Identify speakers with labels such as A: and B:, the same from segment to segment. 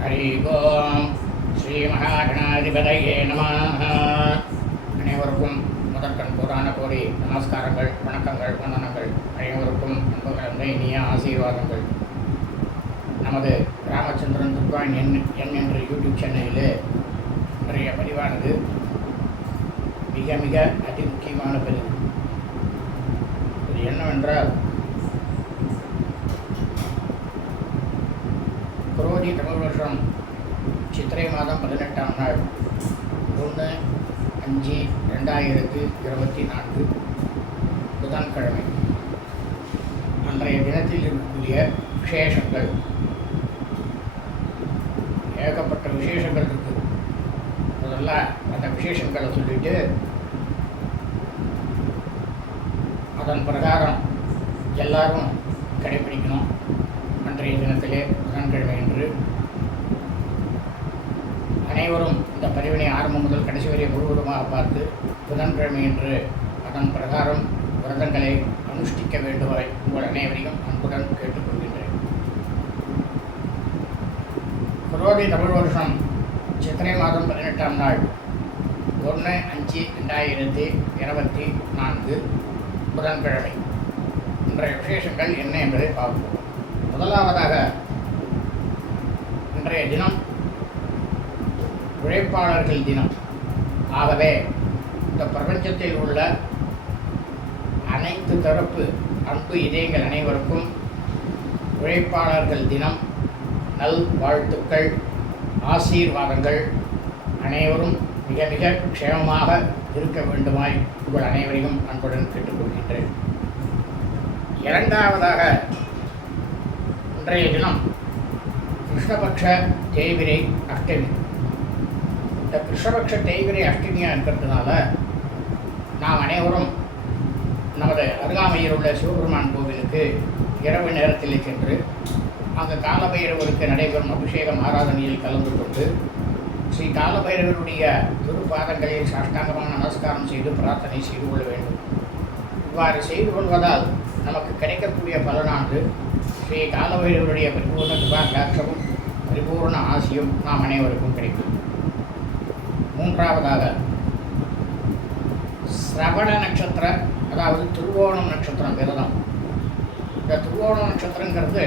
A: ஹரி ஓம் ஸ்ரீ மகாகணாதிபதையே நம அனைவருக்கும் முதற்கண் கூறான கோரி நமஸ்காரங்கள் வணக்கங்கள் வந்தனங்கள். அனைவருக்கும் அன்பு கலந்த இனிய ஆசீர்வாதங்கள். நமது ராமச்சந்திரன் துர்கான் என் என் என்ற யூடியூப் சேனலில் இன்றைய பதிவானது மிக மிக அதி முக்கியமான பதிவு. இது என்னவென்றால் குரோதி தமிழ் வருஷம் சித்திரை மாதம் பதினெட்டாம் நாள். ஒன்று அஞ்சு ரெண்டாயிரத்து இருபத்தி நான்கு. புதன்கிழமை. அன்றைய தினத்தில் இருக்கக்கூடிய விசேஷங்கள். ஏகப்பட்ட விசேஷங்கள் இருக்கு. முதல்ல அந்த விசேஷங்களை சொல்லிட்டு அதன் பிரகாரம் எல்லாரும் கடைபிடிக்கணும். அன்றைய தினத்திலே புதன்கிழமை என்று அனைவரும் இந்த பதிவினை ஆரம்பம் முதல் கடைசி வரை முழுவதுமாக பார்த்து புதன்கிழமை என்று அதன் பிரகாரம் விரதங்களை அனுஷ்டிக்க வேண்டுவரை உங்கள் அனைவரையும் அன்புடன் கேட்டுக்கொள்கின்றேன். குரோதி தமிழ் வருஷம் சித்திரை மாதம் பதினெட்டாம் நாள் ஒன்று அஞ்சு ரெண்டாயிரத்தி இருபத்தி நான்கு புதன்கிழமை. இன்றைய விசேஷங்கள் என்ன என்பதை பார்ப்போம். முதலாவதாக இன்றைய தினம் உழைப்பாளர்கள் தினம். ஆகவே இந்த பிரபஞ்சத்தில் உள்ள அனைத்து தரப்பு அன்பு இதயங்கள் அனைவருக்கும் உழைப்பாளர்கள் தினம் நல் வாழ்த்துக்கள் ஆசீர்வாதங்கள் அனைவரும் மிக மிக க்ஷேமமாக இருக்க வேண்டுமாய் உங்கள் அனைவரையும் அன்புடன் கேட்டுக்கொள்கின்றேன். இரண்டாவதாக இன்றைய தினம் கிருஷ்ணபக்ஷ தேய்விரை அஷ்டமி இந்த கிருஷ்ணபக்ஷ தேய்விரை அஷ்டமியாக இருக்கிறதுனால நாம் அனைவரும் நமது அருகாமையில் உள்ள சிவபெருமான் கோவிலுக்கு இரவு நேரத்தில் சென்று அங்கு காலபைரவருக்கு நடைபெறும் அபிஷேகம் ஆராதனையில் கலந்து கொண்டு ஸ்ரீ காலபைரவருடைய திருப்பாதங்களில் சாஷ்டாங்கமான நமஸ்காரம் செய்து பிரார்த்தனை செய்து கொள்ள வேண்டும். இவ்வாறு செய்து கொள்வதால் நமக்கு கிடைக்கக்கூடிய பலனானது ஸ்ரீ காலபைரவருடைய பரிபூர்ண கிருபாகடாட்சமும் பரிபூர்ண ஆசியும் நாம் அனைவருக்கும் கிடைக்கும். மூன்றாவதாக சிரவண நட்சத்திர அதாவது திருவோணம் நட்சத்திரம் விரதம். இந்த திருவோணம் நட்சத்திரங்கிறது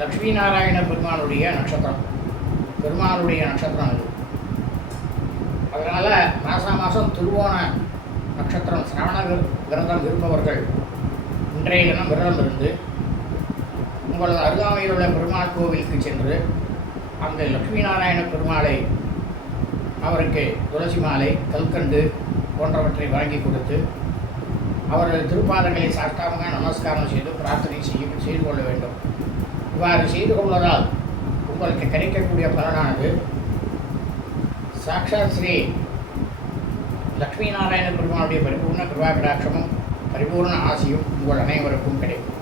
A: லக்ஷ்மி நாராயண பெருமானுடைய நட்சத்திரம். பெருமானுடைய நட்சத்திரம் இது. அதனால் மாதம் மாதம் திருவோண நட்சத்திரம் சிரவண விரதம் இருப்பவர்கள் இன்றைய தினம் விரதம் இருந்து உங்களது அருகாமையில் உள்ள பெருமாள் கோவிலுக்கு சென்று அந்த லக்ஷ்மி நாராயண பெருமாளை அவருக்கு துளசி மாலை கல்கண்டு போன்றவற்றை வாங்கி கொடுத்து அவரது திருப்பாதங்களை சாஷ்டாமாக நமஸ்காரம் செய்து பிரார்த்தனை செய்ய செய்து கொள்ள வேண்டும். இவ்வாறு செய்து கொள்வதால் உங்களுக்கு கிடைக்கக்கூடிய பலனானது சாக்ஷாத் ஸ்ரீ லக்ஷ்மி நாராயண பெருமானுடைய பரிபூர்ண கிருபாகடாட்சமும் பரிபூர்ண ஆசையும் உங்கள் அனைவருக்கும் கிடைக்கும்.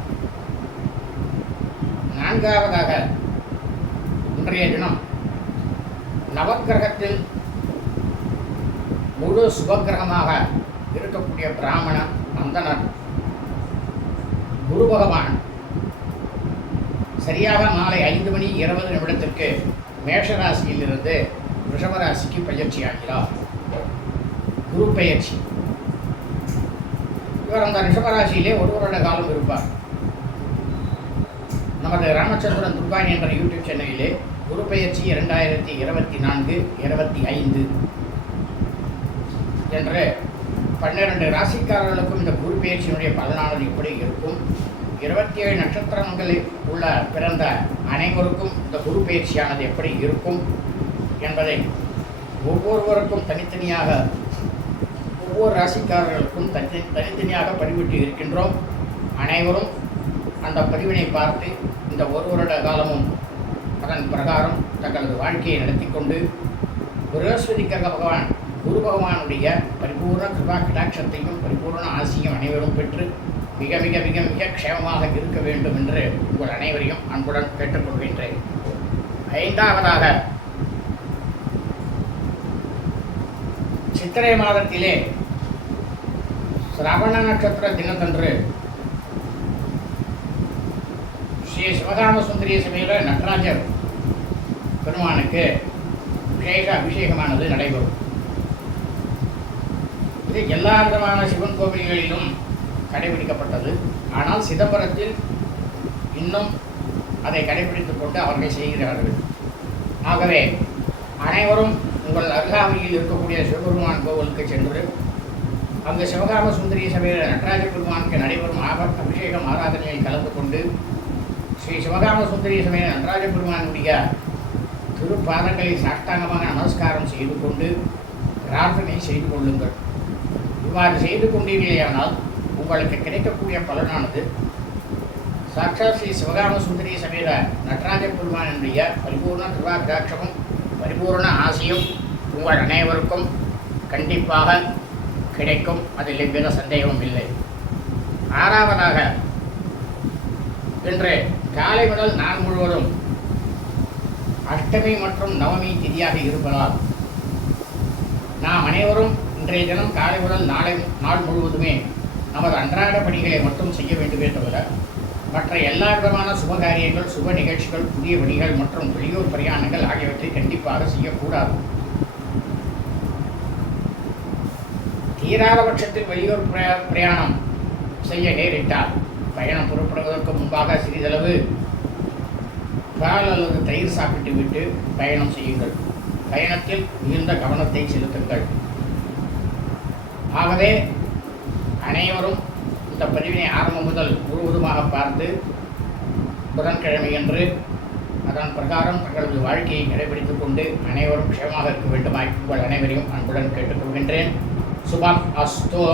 A: நான்காவதாக இன்றைய தினம் நவக்கிரகத்தில் முழு சுபக்கிரகமாக இருக்கக்கூடிய பிராமணன் அந்தனர் குரு பகவான் சரியாக மாலை ஐந்து மணி இருபது நிமிடத்திற்கு மேஷராசியிலிருந்து ரிஷபராசிக்கு பயிற்சி ஆகிறார். குரு பயிற்சி. இவர் அந்த ரிஷபராசியிலே ஒரு வருட காலம் இருப்பார். நமது ராமச்சந்திரன் துர்காணி என்ற யூடியூப் சேனலிலே குரு பெயர்ச்சி இரண்டாயிரத்தி இருபத்தி நான்கு இருபத்தி ஐந்து. என்ற பன்னிரண்டு ராசிக்காரர்களுக்கும் இந்த குரு பெயர்ச்சியினுடைய பலனானது எப்படி இருக்கும். இருபத்தி ஏழு நட்சத்திரங்களில் உள்ள பிறந்த அனைவருக்கும் இந்த குரு பெயர்ச்சியானது எப்படி இருக்கும் என்பதை ஒவ்வொருவருக்கும் தனித்தனியாக ஒவ்வொரு ராசிக்காரர்களுக்கும் தனி தனித்தனியாக பதிவிட்டு இருக்கின்றோம். அனைவரும் அந்த பதிவினை பார்த்து இந்த ஒரு வருட காலமும் அதன் பிரகாரம் தங்களது வாழ்க்கையை நடத்தி கொண்டு பிரகஸ்பதி பகவான் குரு பகவானுடைய பரிபூர்ண கிருபா கடாட்சத்தையும் பரிபூர்ண ஆசியும் அனைவரும் பெற்று மிக மிக மிக மிக க்ஷேமமாக இருக்க வேண்டும் என்று உங்கள் அனைவரையும் அன்புடன் கேட்டுக்கொள்கின்றேன். ஐந்தாவதாக சித்திரை மாதத்திலே சிரவண நட்சத்திர தினத்தன்று ஸ்ரீ சிவகாம சுந்தரிய சமேத நடராஜர் பெருமானுக்கு விசேஷ அபிஷேகமானது நடைபெறும். இது எல்லா விதமான சிவன் கோவில்களிலும் கடைபிடிக்கப்பட்டது. ஆனால் சிதம்பரத்தில் இன்னும் அதை கடைபிடித்துக் கொண்டு அவர்கள் செய்கிறார்கள். ஆகவே அனைவரும் உங்கள் அருகாமையில் இருக்கக்கூடிய சிவபெருமான் கோவிலுக்கு சென்று அங்கு சிவகாம சுந்தரி சபையில் நடராஜ பெருமானுக்கு நடைபெறும் ஆப அபிஷேகம் ஆராதனையில் கலந்து கொண்டு ஸ்ரீ சிவகாம சுந்தரி சமய நடராஜ பெருமானுடைய திருப்பாதங்களை சாஷ்டாங்கமாக நமஸ்காரம் செய்து கொண்டு பிரார்த்தனை செய்து கொள்ளுங்கள். இவ்வாறு செய்து கொண்டீர்களேயானால் உங்களுக்கு கிடைக்கக்கூடிய பலனானது சாட்சாத் ஸ்ரீ சிவகாம சுந்தரி சமேத நடராஜ பெருமானுடைய பரிபூர்ண திருவாகிராட்சமும் பரிபூர்ண ஆசையும் உங்கள் அனைவருக்கும் கண்டிப்பாக கிடைக்கும். அதில் எவ்வித சந்தேகமும் இல்லை. ஆறாவதாக இன்று காலை முதல் நாள் முழுவதும் அஷ்டமி மற்றும் நவமி திதியாக இருப்பதால் நாம் அனைவரும் இன்றைய தினம் காலை முதல் நாளை நாள் முழுவதுமே நமது அன்றாட பணிகளை மட்டும் செய்ய வேண்டுமே தவிர மற்ற எல்லா விதமான சுபகாரியங்கள் சுப நிகழ்ச்சிகள் புதிய பணிகள் மற்றும் வெளியூர் பிரயாணங்கள் ஆகியவற்றை கண்டிப்பாக செய்யக்கூடாது. தீராத பட்சத்தில் வெளியூர் பிரயா- பிரயாணம் செய்ய நேரிட்டால் பயணம் புறப்படுவதற்கு முன்பாக சிறிதளவு பால் அல்லது தயிர் சாப்பிட்டு விட்டு பயணம் செய்யுங்கள். பயணத்தில் மிகுந்த கவனத்தை செலுத்துங்கள். ஆகவே அனைவரும் இந்த பதிவினை ஆரம்பம் முதல் முழுவதுமாக பார்த்து புதன்கிழமையன்று அதன் பிரகாரம் தங்களது வாழ்க்கையை கடைபிடித்துக் கொண்டு அனைவரும் க்ஷேமாக இருக்க வேண்டுமாய் உங்கள் அனைவரையும் அன்புடன் கேட்டுக்கொள்கின்றேன். சுபம் அஸ்தோ.